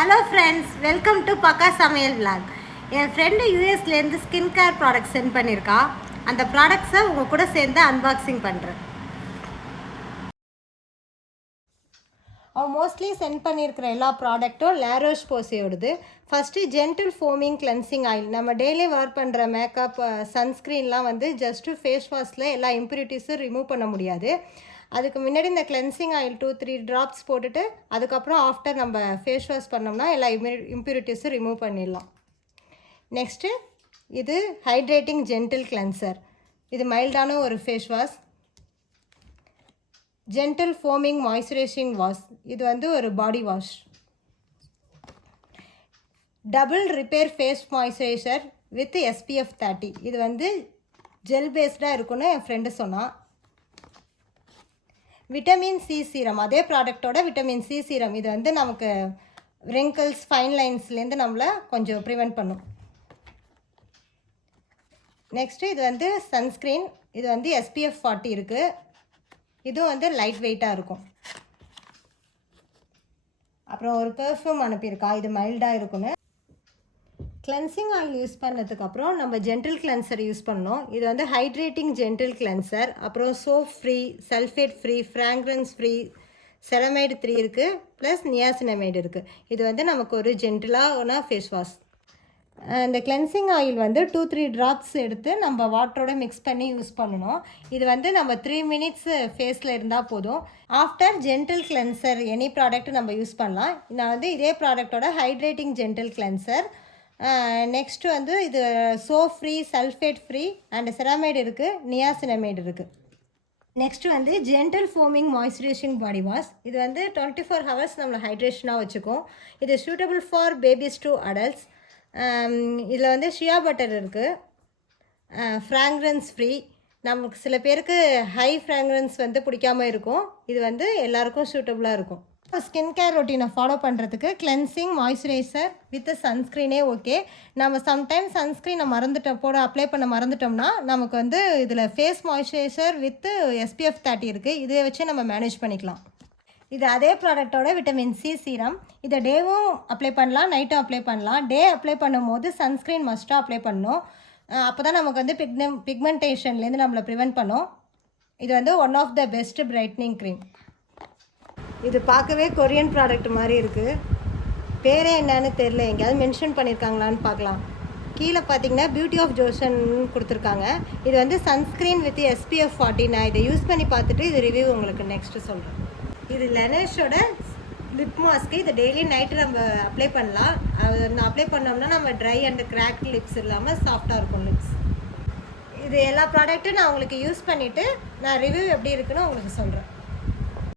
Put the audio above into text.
Hello friends, welcome to பக்கா சமையல் vlog. என் ஃப்ரெண்டு யூஎஸ்லேருந்து ஸ்கின் கேர் ப்ராடக்ட் சென்ட் பண்ணியிருக்கா. அந்த ப்ராடக்ட்ஸை உங்கள் கூட சேர்ந்து அன்பாக்சிங் பண்ணுறேன். அவன் மோஸ்ட்லி சென்ட் பண்ணியிருக்கிற எல்லா ப்ராடக்ட்டும் லேரோஷ் போஸையோடுது. First gentle foaming cleansing oil. நம்ம டெய்லி வேர் பண்ணுற மேக்கப், சன்ஸ்க்ரீன்லாம் ஜஸ்ட்டு ஃபேஸ் வாஷில் எல்லா இம்ப்யூரிட்டிஸும் ரிமூவ் பண்ண முடியாது. அதுக்கு முன்னாடி இந்த கிளென்சிங் ஆயில் 2-3 ட்ராப்ஸ் போட்டுட்டு அதுக்கப்புறம் ஆஃப்டர் நம்ம ஃபேஸ் வாஷ் பண்ணோம்னா எல்லா இம்ப்யூரிட்டிஸும் ரிமூவ் பண்ணிடலாம். நெக்ஸ்ட்டு இது ஹைட்ரேட்டிங் ஜென்டில் கிளென்சர். இது மைல்டான ஒரு face wash. Gentle foaming moisturizing wash. இது ஒரு body wash. Double repair face moisturizer with SPF 30. இது ஜெல் பேஸ்டாக இருக்குன்னு என் ஃப்ரெண்டு சொன்னான். விட்டமின் சி சீரம், அதே ப்ராடக்டோட விட்டமின் சி சீரம். இது நமக்கு ரிங்கிள்ஸ், ஃபைன் லைன்ஸ்லேருந்து நம்மளை கொஞ்சம் ப்ரிவெண்ட் பண்ணும். நெக்ஸ்ட்டு இது சன்ஸ்க்ரீன். இது SPF 40 இருக்குது. இதுவும் லைட் வெயிட்டாக இருக்கும். அப்புறம் ஒரு பெர்ஃப்யூம் அனுப்பியிருக்கா. இது மைல்டாக இருக்குன்னு. கிளென்சிங் ஆயில் யூஸ் பண்ணதுக்கப்புறம் நம்ம ஜென்டில் கிளென்சர் யூஸ் பண்ணோம். இது ஹைட்ரேட்டிங் ஜென்டில் கிளென்சர். அப்புறம் soap free, sulphate free, fragrance free, ceramide 3 இருக்குது, ப்ளஸ் நியாசினமைடு இருக்குது. இது நமக்கு ஒரு ஜென்டிலான ஃபேஸ் வாஷ். இந்த கிளென்சிங் ஆயில் 2-3 ட்ராப்ஸ் எடுத்து நம்ம வாட்டரோட மிக்ஸ் பண்ணி யூஸ் பண்ணணும். இது நம்ம 3 மினிட்ஸ் ஃபேஸில் இருந்தால் போதும். After gentle cleanser any product நம்ம யூஸ் பண்ணலாம். நான் இதே ப்ராடக்டோட ஹைட்ரேட்டிங் ஜென்டில் கிளென்சர். நெக்ஸ்ட்டு இது soap free, sulphate free and ceramide இருக்குது, நியாசினமைடு இருக்குது. Next gentle foaming moisturising body wash. இது 24 ஹவர்ஸ் நம்மளை ஹைட்ரேஷனாக வச்சுக்கும். இது suitable for babies to adults. இதில் ஷியா பட்டர் இருக்குது. Fragrance free. நமக்கு சில பேருக்கு ஹை ஃப்ராக்ரன்ஸ் பிடிக்காமல் இருக்கும். இது எல்லாருக்கும் சூட்டபுளாக இருக்கும். ஸ்கின் கேர் ரொட்டீனை ஃபாலோ பண்ணுறதுக்கு கிளென்சிங் மாய்ஸ்சரைசர் வித் சன்ஸ்க்ரீனே ஓகே. நம்ம சம்டைம்ஸ் சன்ஸ்க்ரீனை அப்ளை பண்ண மறந்துட்டோம்னா நமக்கு இதில் ஃபேஸ் மாய்ஸ்சரைசர் வித் SPF 30 இருக்குது. இதை வச்சு நம்ம மேனேஜ் பண்ணிக்கலாம். இது அதே ப்ராடக்டோட விட்டமின் சி சீரம். இதை டேவும் அப்ளை பண்ணலாம், நைட்டும் அப்ளை பண்ணலாம். டே அப்ளை பண்ணும்போது சன்ஸ்க்ரீன் மஸ்ட்டாக அப்ளை பண்ணணும். அப்போ தான் நமக்கு பிக்மெண்டேஷன்லேருந்து நம்மளை ப்ரிவெண்ட் பண்ணும். இது one of the best brightening cream. இது பார்க்கவே கொரியன் ப்ராடக்ட் மாதிரி இருக்குது. பேரே என்னன்னு தெரில, எங்கேயாவது மென்ஷன் பண்ணியிருக்காங்களான்னு பார்க்கலாம். கீழே பார்த்தீங்கன்னா பியூட்டி ஆஃப் ஜோஷன் கொடுத்துருக்காங்க. இது சன்ஸ்க்ரீன் வித் SPF 40. நான் இதை யூஸ் பண்ணி பார்த்துட்டு இது ரிவ்யூ உங்களுக்கு நெக்ஸ்ட்டு சொல்கிறேன். இது லெனேஷோட லிப் மாஸ்க்கு. இதை டெய்லி நைட்டு நம்ம அப்ளை பண்ணலாம். நான் அப்ளை பண்ணோம்னா நம்ம ட்ரை அண்ட் கிராக் லிப்ஸ் இல்லாமல் சாஃப்டாக இருக்கும் லிப்ஸ். இது எல்லா ப்ராடக்ட்டும் நான் உங்களுக்கு யூஸ் பண்ணிவிட்டு நான் ரிவ்யூ எப்படி இருக்குன்னு உங்களுக்கு சொல்கிறேன்.